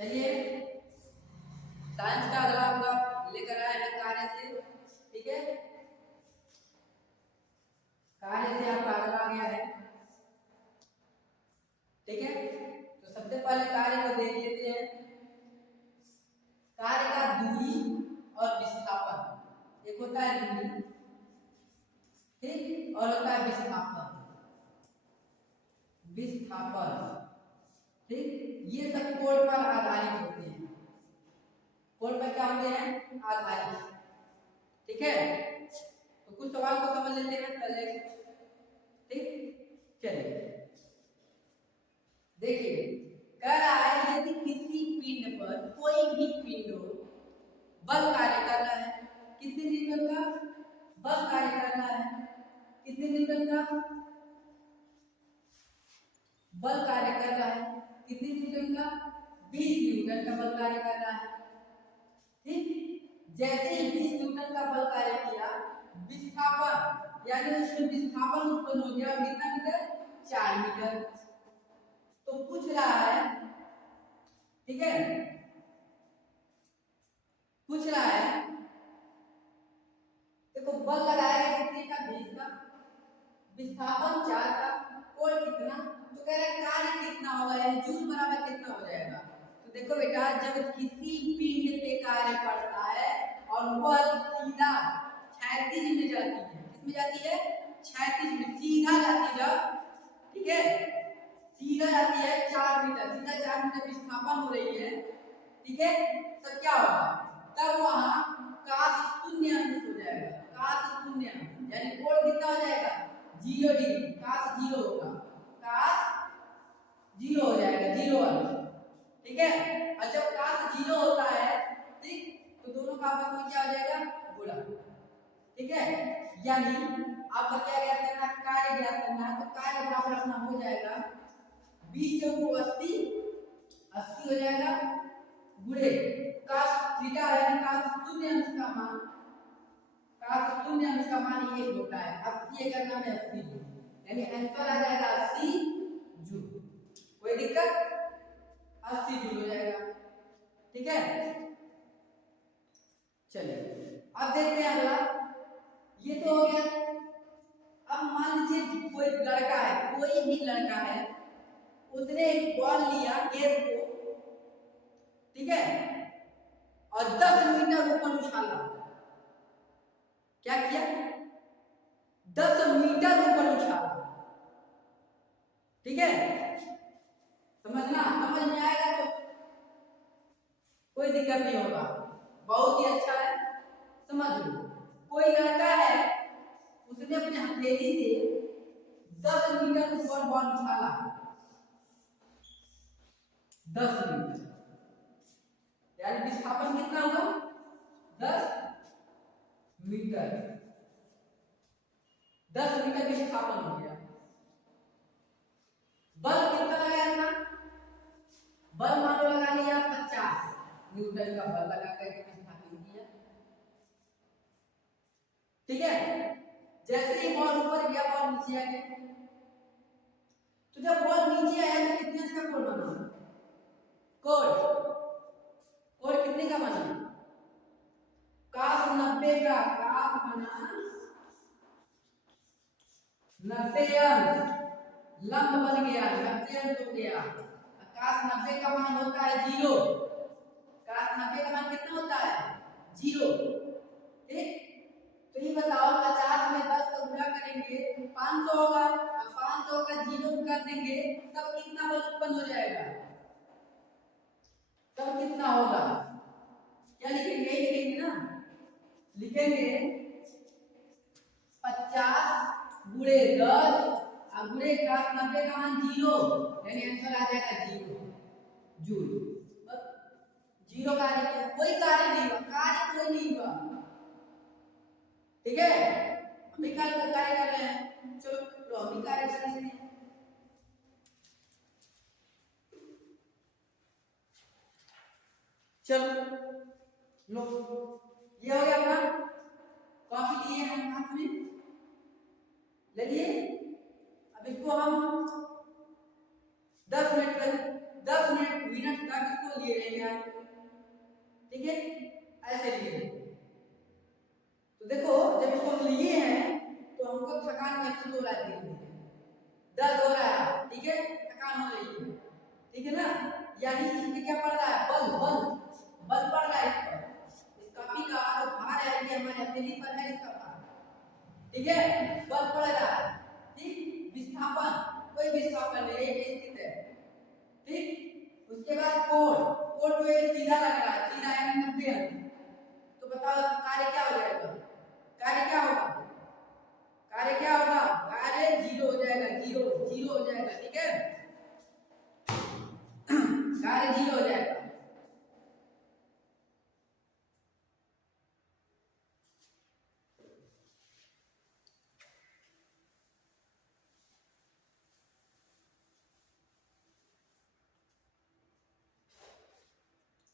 चलिए साइंस का अगला आपका लेकर आए हैं कार्य से। ठीक है, कार्य से आपका अगला आ गया है। ठीक है, तो सबसे पहले कार्य को देख लेते हैं। कार्य का दूरी और विस्थापन, एक होता है दूरी, ठीक, और होता है विस्थापन। ठीक, ये सब कोण पर आधारित होते हैं। कोण पर क्या होते हैं? आधारित। ठीक है, तो कुछ सवाल को समझ लेते हैं पहले। ठीक, चलिए देखिए, कह रहा है यदि किसी पिंड पर कोई भी पिंड बल कार्य कर रहा है, कितने न्यूटन का बल कार्य कर रहा है? कितने न्यूटन का बल कार्य कर रहा है? कितने न्यूटन का? 20 न्यूटन का बल कार्य कर रहा है। ठीक, जैसे ही 20 न्यूटन का बल कार्य किया, विस्थापन यानी उसमें विस्थापन उत्पन्न हो गया कितना मीटर? 4 मीटर। तो पूछ रहा है, ठीक है, पूछ रहा है, देखो बल लगाएगा कितने का? 20 का, विस्थापन 4 का, कोण कितना? तो कह रहा है कार्य कितना होगा, यानी जूल बराबर कितना हो जाएगा? तो देखो बेटा, जब किसी पिंड पे कार्य पड़ता है और वह सीधा क्षैतिज में जाती है, किसमें जाती है? क्षैतिज में सीधा जाती जब, ठीक है, सीधा जाती है 4 मीटर, सीधा 4 मीटर विस्थापन हो रही है, ठीक है, तब क्या होगा? तब वहां काश शून्य अंश हो जाएगा। काश शून्य अंश यानी कोण कितना हो जाएगा? 0 डिग्री। काश 0 होगा, काश 0 हो जाएगा, 0 अंश। ठीक है, और जब काश 0 होता है, ठीक, तो दोनों का आपस में क्या हो जाएगा? गुणा। ठीक है, यानी आपका क्या ज्ञात करना है? कार्य ज्ञात करना है। तो कार्य बराबर अपना हो जाएगा 20 चौको 80, 80 हो जाएगा, गुणे काश थीटा है, काश शून्य अंश का मान, काश शून्य अंश का मान 1 होता है। 80 का नाम है 80 जूल, यानी आंसर आ जाएगा 80 जूल। कोई दिक्कत? 80 जूल हो जाएगा। ठीक है, चलिए अब देखते हैं अगला। ये तो हो गया। अब मान लीजिए कोई लड़का है, कोई भी लड़का है, उसने एक बॉल लिया, गेंद को, ठीक है, और 10 मीटर ऊपर उछाला। क्या किया? 10 मीटर ऊपर उछाला। ठीक है, समझना, समझ में आएगा तो कोई दिक्कत नहीं होगा, बहुत ही अच्छा है, समझ लो। कोई लड़का है, उसने अपने हथेली से 10 मीटर ऊपर बॉल उछाला, 10 मीटर, यानी विस्थापन कितना हुआ? 10 मीटर। 10 मीटर विस्थापन हो गया। बल कितना लगाया था? बल मान लो लगा लिया 50 न्यूटन का बल लगा करके विस्थापित किया। ठीक है, जैसे ही बॉल ऊपर गया, बॉल नीचे आ गया। तो जब बॉल नीचे आया तो कितने का कोण बना? कोण, कोण कितने का बना? काश 90 का, काश बना 90 अंश, लंब बन गया 90 अंश हो गया। काश 90 का मान होता है 0, काश 90 का मान कितना होता है? 0। ठीक, तो ये बताओ 50 में 10 का गुणा करेंगे 500 होगा, अब 500 का 0 कर देंगे तब कितना बल उत्पन्न हो जाएगा? तब कितना होगा? क्या लिखेंगे? लिखेंगे ना, लिखेंगे 50 गुणे 10 और गुणे काश 90 का मान 0, यानी आंसर आ जाएगा 0 जूल। 0 कार्य किया, कोई कार्य नहीं हुआ, कार्य कोई नहीं हुआ। ठीक है, हम भी कार्य कर रहे हैं, चलो तो हम भी कार्य कर लेते हैं। चलो लो, ये हो गया अपना। कॉपी लिए हम हाथ में ले लिए। अब इसको हम 10 मिनट तक इसको लिए रहेंगे आप, ठीक है, ऐसे लिए। तो देखो जब इसको हम लिए हैं तो हमको थकान महसूस हो रहा है, धीरे धीरे दर्द हो रहा है, ठीक है, थकान हो रही है, ठीक है ना। यानी इसमें क्या पड़ रहा है, बल बल बल पड़ रहा है इस पर। इस कापी का जो भार है ये हमारे हथेली पर है, इसका भार, ठीक है, बल पड़ रहा है, ठीक। विस्थापन, कोई विस्थापन नहीं, ये स्थित है, ठीक। उसके बाद कोण, कोण जो है सीधा लग रहा है, सीधा है 90 अंश। तो बताओ कार्य क्या हो जाएगा, कार्य क्या होगा, कार्य क्या होगा, कार्य जीरो हो जाएगा, जीरो जीरो हो जाएगा, ठीक है, कार्य जीरो हो जाएगा।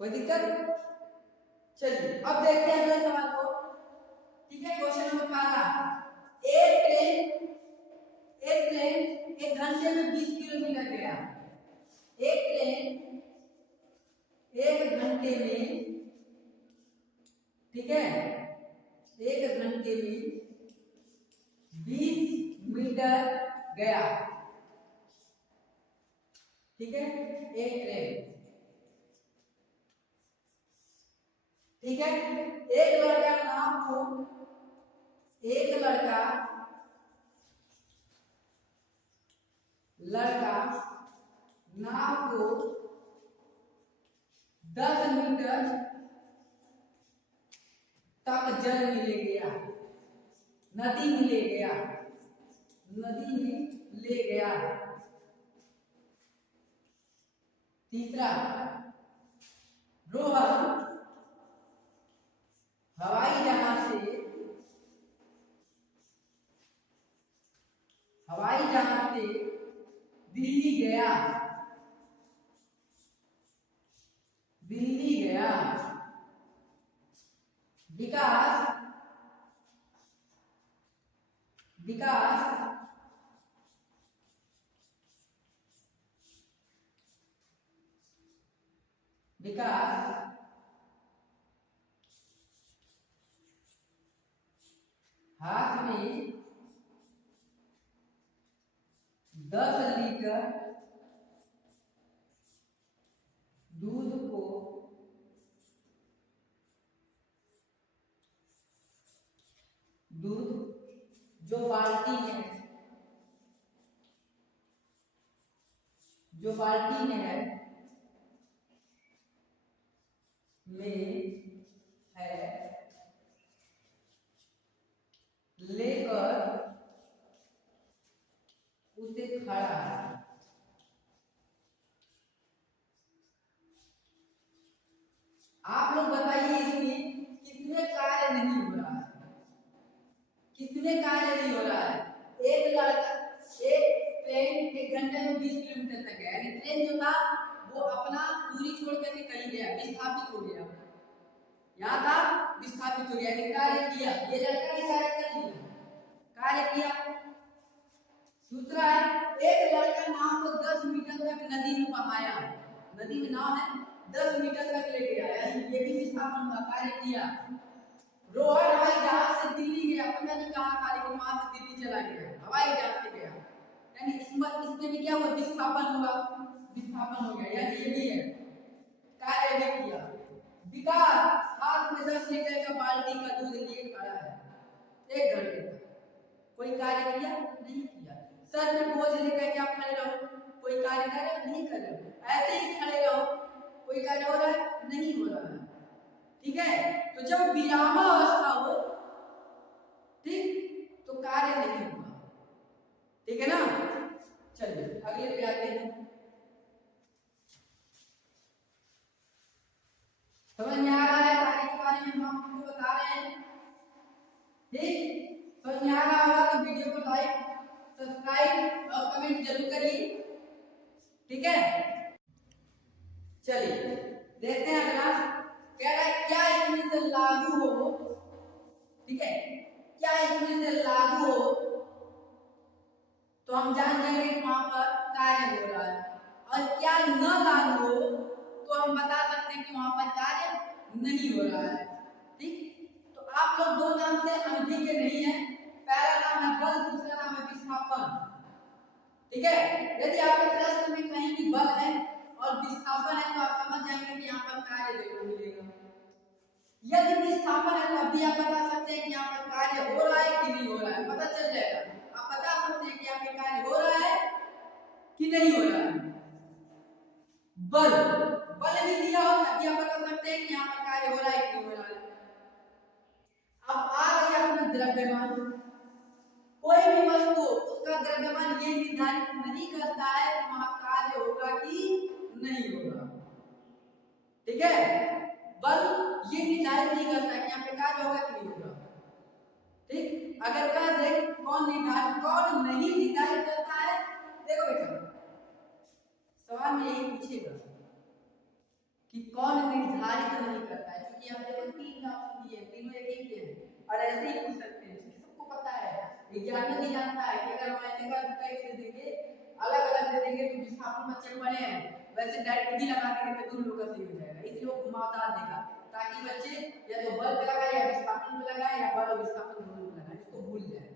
कोई दिक्कत? चलिए अब देखते हैं अगले सवाल को, ठीक है। क्वेश्चन नंबर 12, एक ट्रेन 1 घंटे में 20 किलोमीटर गया। एक ट्रेन 1 घंटे में, ठीक है, 1 घंटे में 20 मीटर गया, ठीक है, एक ट्रेन, ठीक है। एक लड़का नाव को, एक लड़का नाव को 10 मीटर तक जल में ले गया, नदी में ले गया, नदी में ले गया। तीसरा, रोहन हवाई जहाज से दिल्ली गया, दिल्ली गया। विकास हाथ में 10 लीटर दूध को जो बाल्टी में है लेकर उसे खड़ा है। आप लोग बताइए इसमें किसमें कार्य नहीं हो रहा है, किसमें कार्य नहीं हो रहा है। एक लड़का, एक ट्रेन 1 घंटे में 20 किलोमीटर तक गया, यानी ट्रेन जो था वो अपना दूरी छोड़ करके कहीं गया, विस्थापित हो गया, यहाँ था विस्थापित हो गया, यानी कार्य किया। ये लड़का ने कार्य कर लिया, कार्य किया। दूसरा है, एक लड़का नाव को 10 मीटर तक नदी में बहाया, नदी में नाव है, 10 मीटर तक ले गया, यानी ये भी विस्थापन हुआ, कार्य किया। रोहन हवाई जहाज से दिल्ली गया, पता नहीं कहाँ था, लेकिन वहां से दिल्ली चला गया, हवाई जहाज से गया, यानी इसमें भी क्या हुआ, विस्थापन हुआ, विस्थापन हो गया, यानी ये भी है, कार्य भी किया। विकास हाथ में 10 लीटर का बाल्टी का दूध लिए खड़ा है 1 घंटे तक, कोई कार्य किया नहीं किया। सर में बोझ लेकर के आप खड़े रहो, कोई कार्य कर रहे नहीं कर रहे, ऐसे ही खड़े रहो, कोई कार्य हो रहा है नहीं हो रहा है, ठीक है। तो जब विरामावस्था हो, ठीक, तो कार्य नहीं होगा, ठीक है ना। चलिए अगले पे आते हैं। समझ में आ रहा है कार्य के बारे में हम आपको बता रहे हैं, ठीक। समझ में आ रहा होगा तो वीडियो को लाइक, सब्सक्राइब और कमेंट जरूर करिए, ठीक है। चलिए देखते हैं अगला, कह रहा है क्या इसमें से लागू हो, ठीक है, क्या इसमें से लागू हो, तो हम जान जाएंगे कि वहां पर कार्य हो रहा है, और क्या न लागू हो तो हम बता सकते हैं कि वहां पर कार्य नहीं हो रहा है। ठीक, तो आप लोग दो नाम से अनभिज्ञ नहीं है। पहला नाम है बल, दूसरा नाम है विस्थापन। ठीक है, यदि आपके प्रश्न में कहीं भी बल है और विस्थापन है तो आप समझ जाएंगे कि यहाँ पर कार्य जरूर मिलेगा। यदि विस्थापन है तो अभी आप बता सकते हैं कि यहाँ पर कार्य हो रहा है कि नहीं हो रहा है, पता चल जाएगा। आप बता सकते हैं कि यहाँ पे कार्य हो रहा है कि नहीं हो रहा है। बल, बल भी दिया हो तभी आप बता सकते हैं कि यहाँ पर कार्य हो रहा है कि नहीं हो रहा है। अब आ गया अपना द्रव्यमान। कोई भी वस्तु उसका द्रव्यमान ये निर्धारित नहीं करता है कि वहां कार्य होगा कि नहीं होगा। ठीक है, बल ये निर्धारित नहीं करता कि यहाँ पे कार्य होगा कि नहीं होगा। ठीक, अगर कह दे कौन नहीं निर्धारित करता है, देखो बेटा सवाल में यही पूछेगा कि कौन निर्धारित नहीं करता है, क्योंकि यहाँ देखो तीन ऑप्शन दिए हैं, तीनों एक ही के हैं और ऐसे ही पूछ सकते हैं। सबको पता है, विज्ञान भी जानता है कि अगर हम ऐसे का दे देंगे, अलग अलग दे देंगे तो विस्थापन बच्चे पढ़े हैं, वैसे डायरेक्ट भी लगा देंगे तो दूर लोग सही हो जाएगा। इसलिए वो घुमावदार देगा ताकि बच्चे या तो बल पे लगाए या विस्थापन पे लगाए या बल और विस्थापन दोनों पे लगाए, इसको भूल जाए।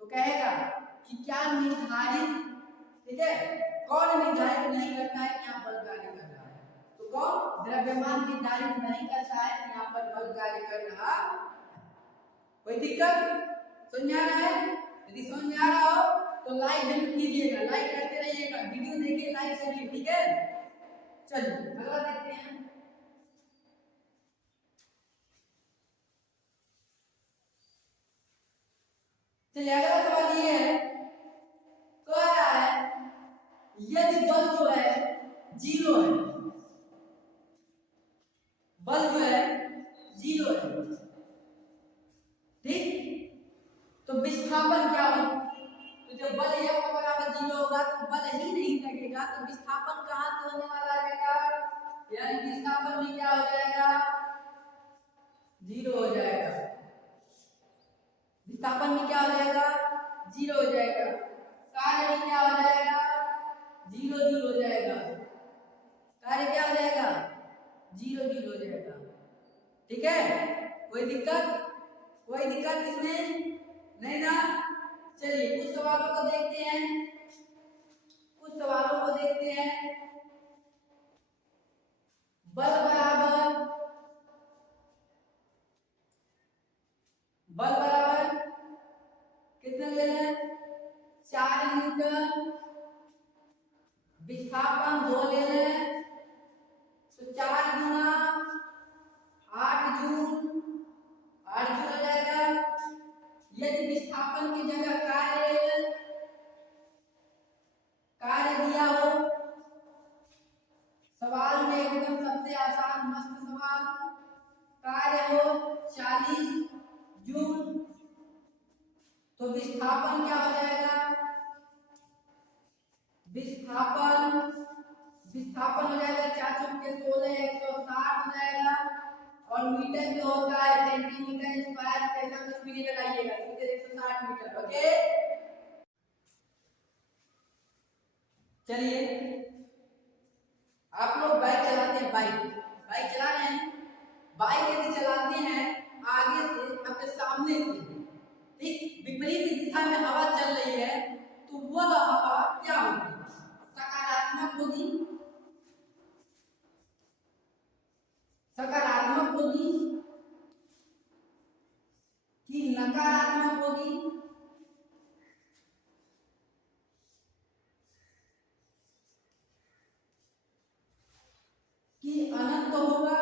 तो कहेगा कि क्या निर्धारित, ठीक है, कौन निर्धारित नहीं करता है कि यहाँ बल कार्य कर रहा है, तो कौन द्रव्यमान निर्धारित नहीं करता है कि यहाँ पर बल कार्य कर रहा। कोई दिक्कत समझ में आ रहा है? यदि समझ में आ रहा हो तो लाइक जरूर कीजिएगा, लाइक करते रहिएगा, वीडियो देखिए, लाइक करिए। ठीक है, चलिए अगला देखते हैं। चलिए अगला सवाल ये है, तो आ रहा है यदि बल जो है जीरो है, बल जो है जीरो है, ठीक, तो विस्थापन क्या होगा? तो जब बल एक के बराबर जीरो होगा तो बल ही नहीं लगेगा, तो विस्थापन कहां से होने वाला है बेटा? यानी विस्थापन में क्या हो जाएगा? जीरो हो जाएगा। विस्थापन में क्या हो जाएगा? जीरो हो जाएगा। कार्य में क्या हो जाएगा? जीरो जीरो हो जाएगा। कार्य क्या हो जाएगा? जीरो जीरो हो जाएगा। ठीक है, कोई दिक्कत? कोई दिक्कत इसमें नहीं ना? चलिए कुछ सवालों को देखते हैं, कुछ सवालों को देखते हैं। बल बराबर कितने ले लें? 4 न्यूटन। विस्थापन 2 ले लें तो 4 गुना 8 जूल, 8 जूल हो जाएगा। यदि विस्थापन की जगह कार्य दिया हो, सवाल में एकदम सबसे आसान मस्त सवाल, कार्य हो 40 जूल, तो विस्थापन क्या हो जाएगा? विस्थापन हो जाएगा 4 चौके 16, 160 हो जाएगा। और मीटर जो होता है सेंटीमीटर स्क्वायर, कैसा कुछ भी नहीं लगाइएगा, सीधे 160 मीटर। ओके, चलिए आप लोग बाइक चलाते हैं, बाइक चला रहे हैं, बाइक यदि चलाते हैं आगे से अपने सामने से, ठीक, विपरीत दिशा में हवा चल रही है तो वह हवा क्या होगी? सकारात्मक होगी, सकारात्मक होगी कि नकारात्मक होगी? कि अनंत होगा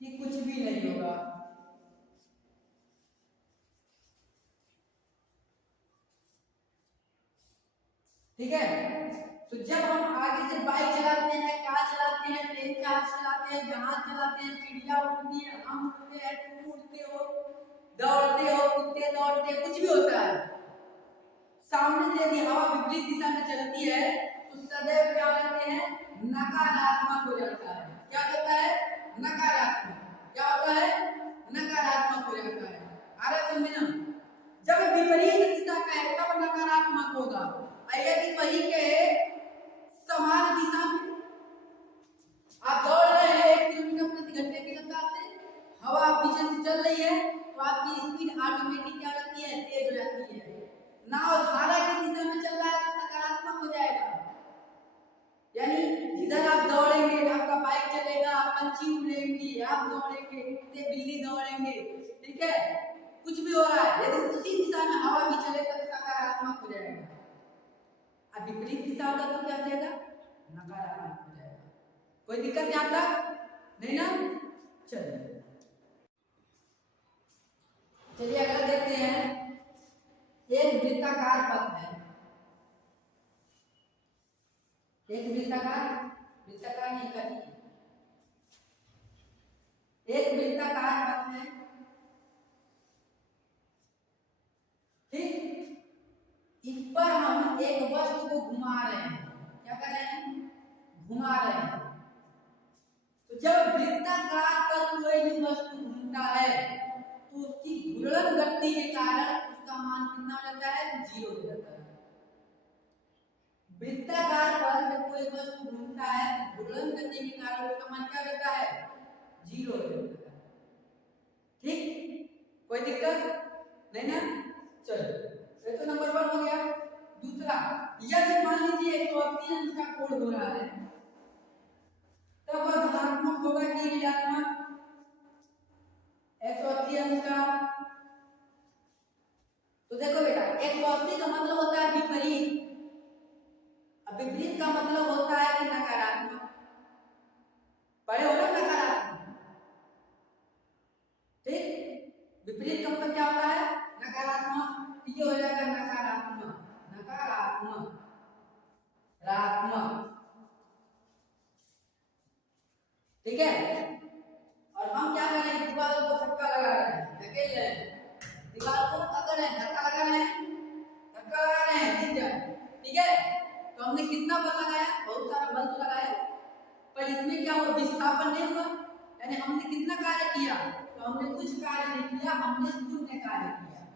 कि कुछ भी नहीं होगा? ठीक है, तो जब हम आगे से बाइक चलाते हैं, कार चलाते हैं, ट्रेन चलाते हैं, जहाज चलाते हैं, चिड़िया उड़ती है, हम उड़ते हैं, तुम उड़ते हो, दौड़ते हो, कुत्ते दौड़ते हैं, कुछ भी होता है, सामने से यदि हवा विपरीत दिशा में चलती है तो सदैव क्या होते हैं? नकारात्मक हो जाता है। क्या होता है? नकारात्मक। क्या होता है? नकारात्मक हो जाता है। आ रहा है समझ में ना? जब विपरीत दिशा का है तब नकारात्मक होगा, यदि वही के समान नाव धारा की दिशा में चल रहा है तो सकारात्मक हो जाएगा। यानी जिधर आप दौड़ेंगे, आपका बाइक चलेगा, आप पंछी उड़ेंगी, आप दौड़ेंगे, बिल्ली दौड़ेंगे, ठीक है, कुछ भी हो रहा है, यदि उसी दिशा में हवा भी चले तो सकारात्मक हो जाएगा। अब विपरीत दिशा होगा तो क्या हो जाएगा? नकारात्मक हो जाएगा। कोई दिक्कत यहाँ तक नहीं ना? चलिए अगला देखते हैं। एक वृत्ताकार पथ है, एक वृत्ताकार नहीं करनी, एक वृत्ताकार पथ है, ठीक। इस पर हम एक वस्तु को घुमा रहे हैं। क्या कर रहे हैं? घुमा रहे हैं। तो जब वृत्ताकार पर कोई भी वस्तु घूमता है तो उसकी घूर्णन गति के कारण उसका मान कितना हो जाता है? 0 हो जाता है। वृत्ताकार पर जब कोई वस्तु घूमता है घूर्णन गति के कारण उसका मान क्या रहता है? 0 हो जाता है। ठीक, कोई दिक्कत नहीं ना? चलो, ये तो नंबर 1 हो गया। दूसरा, यदि मान लीजिए 180 अंश का कोण हो रहा है तब वह धनात्मक होगा कि ऋणात्मक? 180 अंश का, तो देखो बेटा 180 का मतलब होता है विपरीत, अब विपरीत का मतलब होता है कि नकारात्मक। पढ़े हो ना नकारात्मक, ठीक। विपरीत का मतलब क्या होता है? नकारात्मक। ये हो जाएगा नकारात्मक, नकारात्मक, ऋणात्मक, ठीक है। और हम क्या कर रहे हैं? दीवार को धक्का लगा रहे हैं, धकेल रहे हैं, दीवार को क्या रहे हैं? धक्का लगा रहे हैं, धक्का लगा रहे हैं, गिर जाए, ठीक है। तो हमने कितना बल लगाया? बहुत सारा बल तो लगाया, पर इसमें क्या हुआ? विस्थापन नहीं हुआ। यानी हमने कितना कार्य किया? तो हमने कुछ कार्य नहीं किया, हमने शून्य कार्य किया,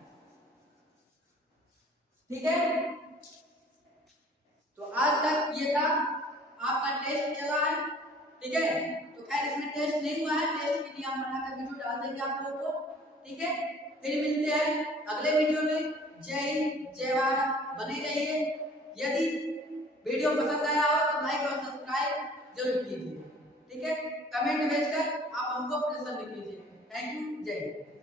ठीक है। तो आज तक ये था, आपका टेस्ट चला है, ठीक है। तो खैर इसमें टेस्ट नहीं हुआ है, टेस्ट के लिए हम बनाकर वीडियो डाल देंगे आप लोगों को, ठीक है। फिर मिलते हैं अगले वीडियो में। जय हिंद, जय भारत, बने रहिए। यदि वीडियो पसंद आया हो तो लाइक और सब्सक्राइब जरूर कीजिए, ठीक है। कमेंट भेजकर आप हमको प्रसन्न कीजिए। थैंक यू, जय हिंद।